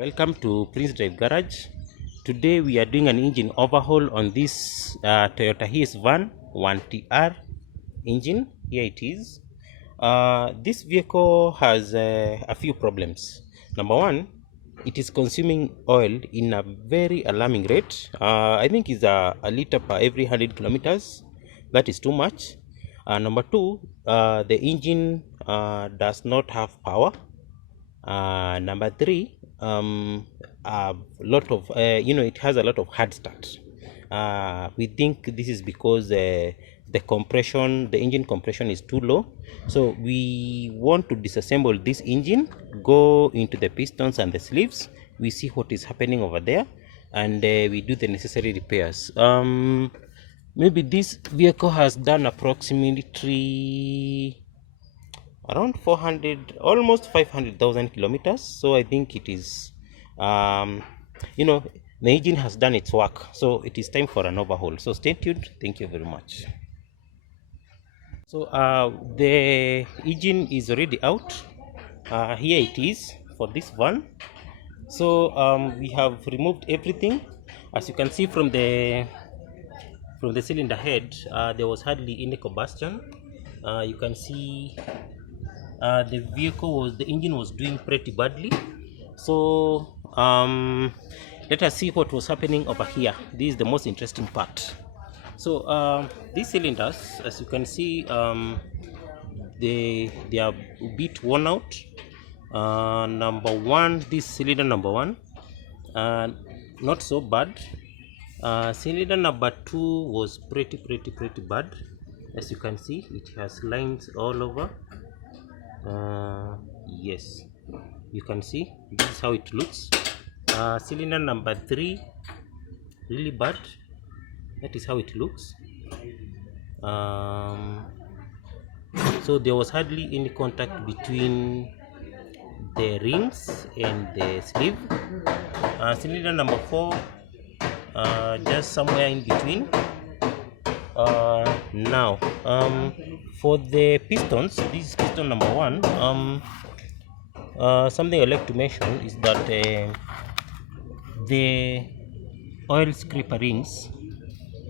Welcome to Prince Drive Garage. Today we are doing an engine overhaul on this Toyota Hiace van 1TR engine. Here it is. This vehicle has a few problems. Number one, it is consuming oil in a very alarming rate. I think it's a liter per every 100 kilometers. That is too much. Number two, the engine does not have power. Number three, a lot of it has a lot of hard start. We think this is because the engine compression is too low. So we want to disassemble this engine, go into the pistons and the sleeves. We see what is happening over there, and we do the necessary repairs. Maybe this vehicle has done approximately around 400, almost 500,000 kilometers. So I think it is the engine has done its work, so it is time for an overhaul. So stay tuned. Thank you very much. So the engine is already out. Here it is for this one. So we have removed everything. As you can see from the cylinder head, there was hardly any combustion. You can see the engine was doing pretty badly. So let us see what was happening over here. This is the most interesting part. So these cylinders, as you can see, they are a bit worn out. Number one, this cylinder number one, not so bad. Cylinder number two was pretty bad. As you can see, it has lines all over. Yes, you can see this is how it looks. Cylinder number three, really bad. That is how it looks. So there was hardly any contact between the rings and the sleeve. Cylinder number four, just somewhere in between. Now for the pistons, this is piston number one. Something I like to mention is that the oil scraper rings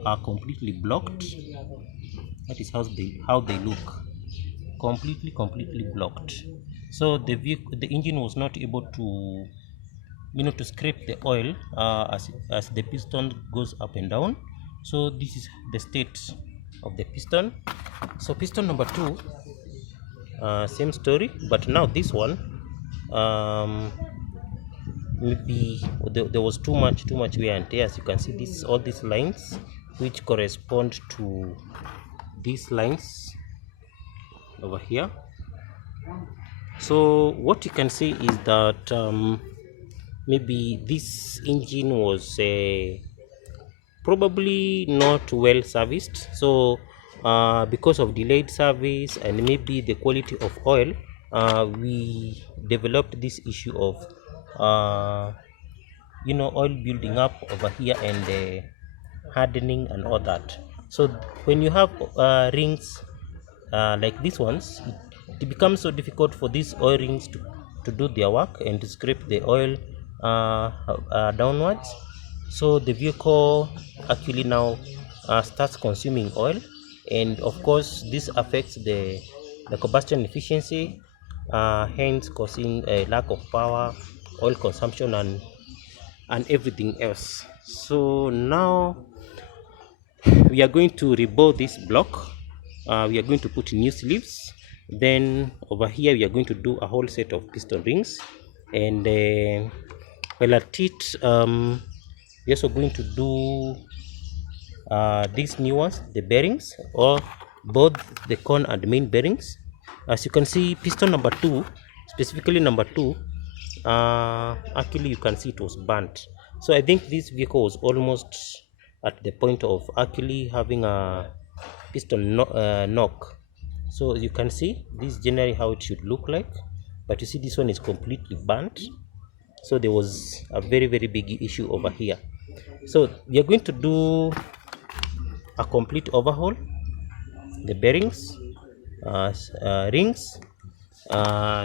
are completely blocked. That is how they look, completely blocked. So the engine was not able to to scrape the oil as the piston goes up and down. So this is the state of the piston. So piston number two, same story, but now this one, maybe there was too much wear and tear. As you can see, all these lines which correspond to these lines over here. So what you can see is that maybe this engine was probably not well serviced. So because of delayed service and maybe the quality of oil, we developed this issue of oil building up over here and hardening and all that. So when you have rings like these ones, it becomes so difficult for these oil rings to do their work and to scrape the oil downwards. So the vehicle actually now starts consuming oil, and of course this affects the combustion efficiency, hence causing a lack of power, oil consumption, and everything else. So now we are going to rebuild this block. We are going to put new sleeves. Then over here we are going to do a whole set of piston rings, and while at it, we're also going to do these new ones, the bearings, or both the cone and main bearings. As you can see, piston number two, specifically number two, actually you can see it was burnt. So I think this vehicle was almost at the point of actually having a piston knock. So you can see this is generally how it should look like, but you see this one is completely burnt. So there was a very big issue over here. So we are going to do a complete overhaul, the bearings, rings,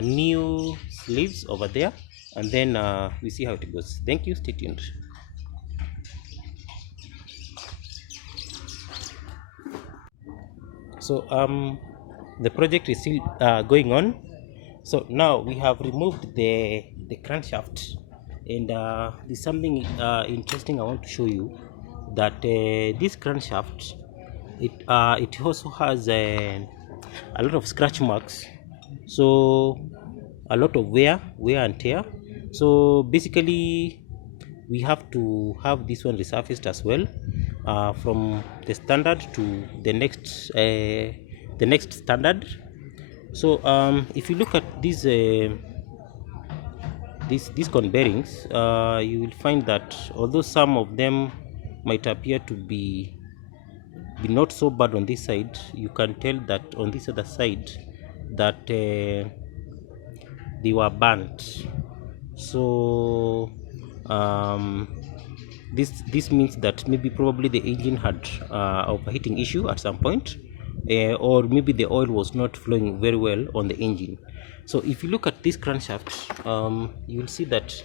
new sleeves over there, and then we see how it goes. Thank you, stay tuned. So the project is still going on. So now we have removed the crankshaft, and there's something interesting I want to show you, that this crankshaft, it also has a lot of scratch marks, so a lot of wear and tear. So basically we have to have this one resurfaced as well, from the standard to the next standard. So if you look at these cone bearings, you will find that although some of them might appear to be not so bad on this side, you can tell that on this other side that they were burnt. So this means that maybe probably the engine had overheating issue at some point, or maybe the oil was not flowing very well on the engine. So if you look at this crankshaft, you will see that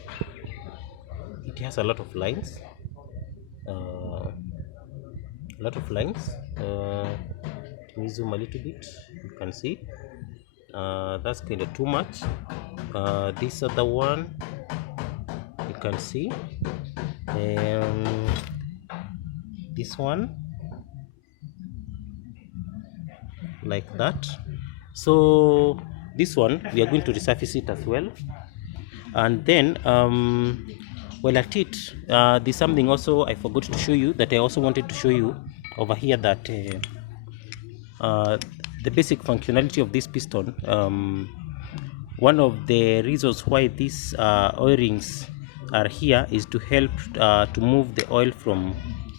it has a lot of lines, let me zoom a little bit. You can see that's kind of too much. This other one, you can see, this one, like that. So this one we are going to resurface it as well, and then well, at it, there's something also I forgot to show you, that I also wanted to show you over here, that the basic functionality of this piston. One of the reasons why these oil rings are here is to help to move the oil from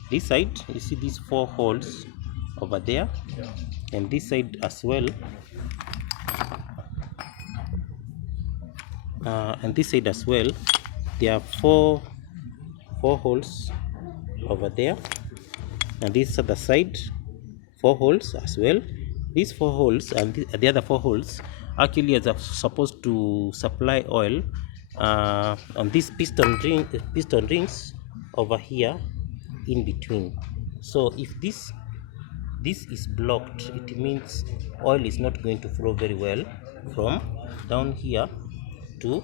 this side. You see these 4 holes over there, and this side as well, and this side as well. There are four holes over there, and this other side 4 holes as well. These 4 holes and the other 4 holes actually are supposed to supply oil on these piston rings over here in between. So if this is blocked, it means oil is not going to flow very well from down here to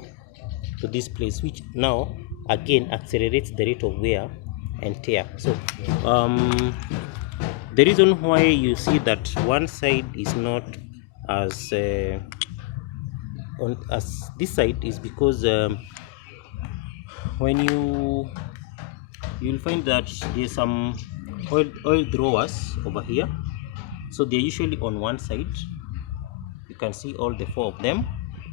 this place, which now again accelerates the rate of wear and tear. So the reason why you see that one side is not as as this side is because when you'll find that there's some oil drawers over here, so they're usually on one side. You can see all the 4 of them.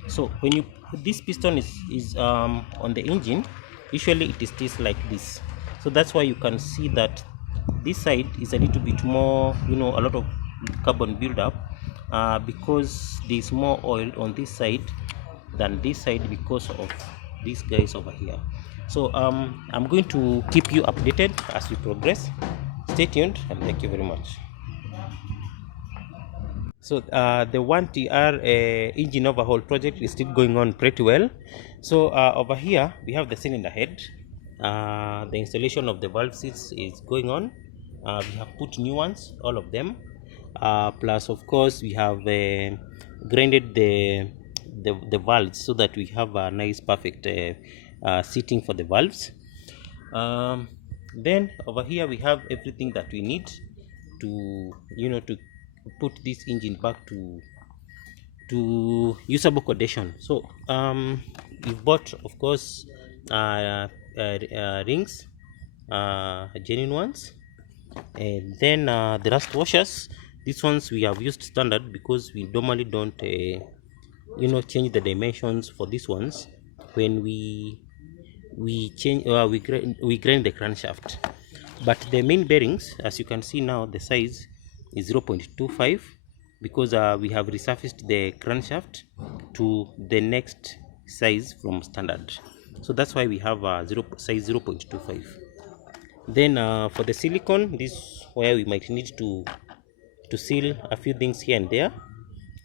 So when this piston is on the engine, usually it stays like this. So that's why you can see that this side is a little bit more, a lot of carbon buildup, because there's more oil on this side than this side because of these guys over here. So I'm going to keep you updated as we progress. Stay tuned, and thank you very much. So the 1TR engine overhaul project is still going on pretty well. So over here we have the cylinder head. The installation of the valve seats is going on. We have put new ones, all of them. Plus, of course, we have grinded the valves so that we have a nice, perfect seating for the valves. Then over here we have everything that we need to to put this engine back to usable condition. So we've bought, of course, rings, genuine ones, and then the rust washers. These ones we have used standard because we normally don't change the dimensions for these ones when we change we grind the crankshaft. But the main bearings, as you can see now, the size is 0.25 because we have resurfaced the crankshaft to the next size from standard. So that's why we have size 0.25. Then for the silicone, this is where we might need to seal a few things here and there.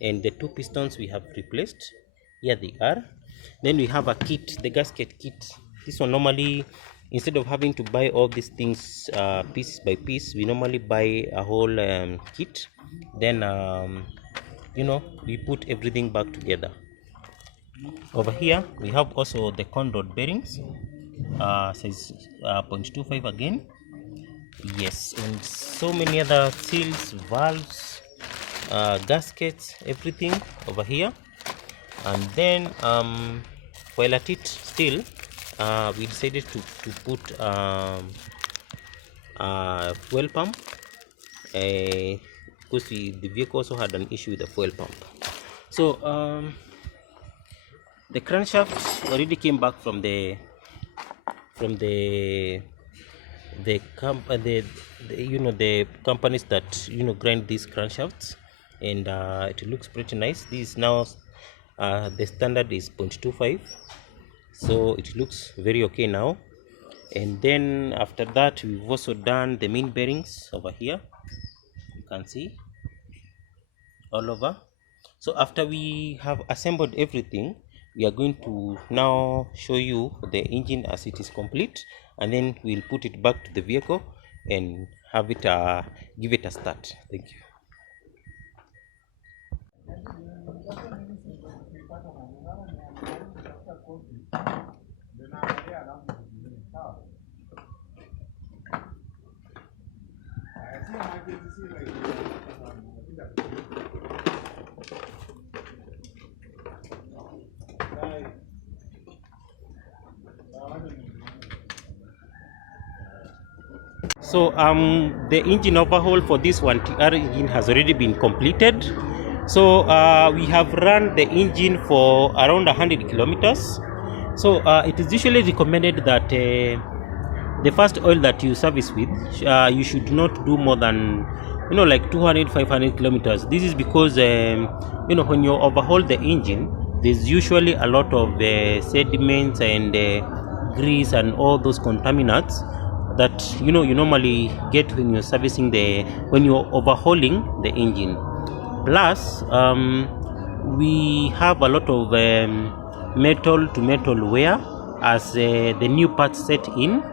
And the 2 pistons we have replaced, here they are. Then we have a kit, the gasket kit. This one normally, instead of having to buy all these things piece by piece, we normally buy a whole kit. Then we put everything back together. Over here we have also the conrod bearings, size 0.25 again. Yes, and so many other seals, valves, gaskets, everything over here. And then while at it still, we decided to put fuel pump, because the vehicle also had an issue with the fuel pump. So the crankshaft already came back from the companies that grind these crankshafts, and it looks pretty nice. This is now the standard is 0.25, so it looks very okay now. And then after that, we've also done the main bearings over here, you can see all over. So after we have assembled everything, we are going to now show you the engine as it is complete, and then we'll put it back to the vehicle and have it give it a start. Thank you. So the engine overhaul for this 1TR engine has already been completed. So we have run the engine for around 100 kilometers. So it is usually recommended that the first oil that you service with, you should not do more than like 200-500 kilometers. This is because when you overhaul the engine, there's usually a lot of sediments and grease and all those contaminants that you normally get when you're when you're overhauling the engine. Plus we have a lot of metal to metal wear as the new parts set in.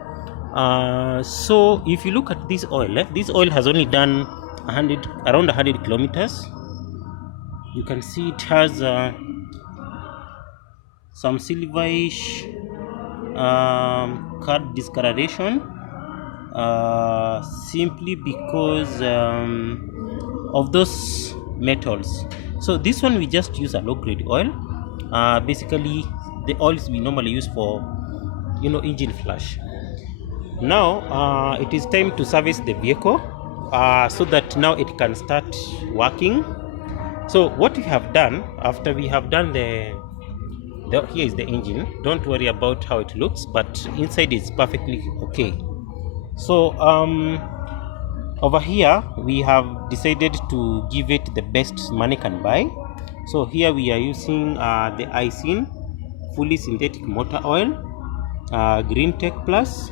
So if you look at this oil has only done around 100 kilometers. You can see it has some silverish card discoloration, simply because of those metals. So this one we just use a low grade oil. Basically the oils we normally use for engine flush. Now it is time to service the vehicle so that now it can start working. So what we have done after we have done here is the engine. Don't worry about how it looks, but inside is perfectly okay. So over here we have decided to give it the best money can buy. So here we are using the Hiace fully synthetic motor oil, Green Tech Plus.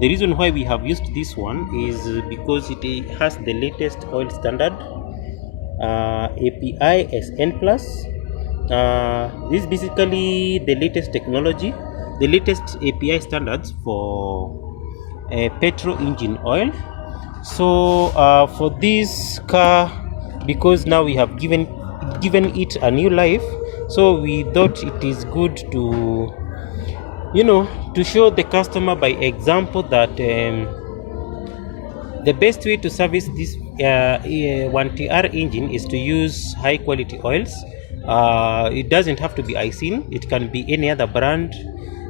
The reason why we have used this one is because it has the latest oil standard, API SN Plus. This is basically the latest technology, the latest API standards for petrol engine oil. So for this car, because now we have given it a new life, so we thought it is good to to show the customer by example that the best way to service this 1TR engine is to use high quality oils. It doesn't have to be Hiace, it can be any other brand.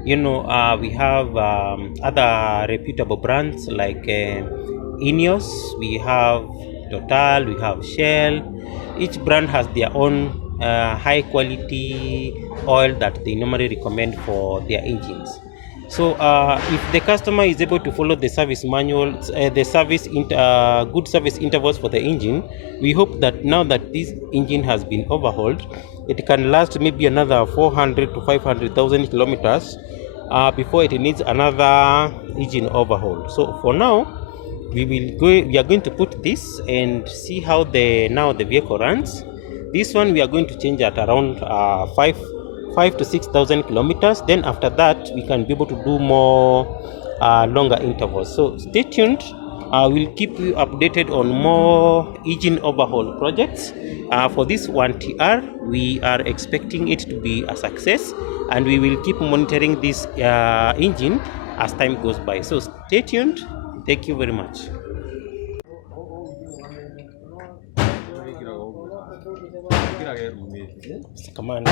We have other reputable brands like Ineos, we have Total, we have Shell. Each brand has their own high quality oil that they normally recommend for their engines. So if the customer is able to follow the service manuals, good service intervals for the engine, we hope that now that this engine has been overhauled, it can last maybe another 400 to 500,000 kilometers before it needs another engine overhaul. So for now, we are going to put this and see how the vehicle runs. This one we are going to change at around 5 5 to 6,000 kilometers. Then after that, we can be able to do more longer intervals. So stay tuned. We'll keep you updated on more engine overhaul projects. For this 1TR, we are expecting it to be a success, and we will keep monitoring this engine as time goes by. So stay tuned. Thank you very much. Come on.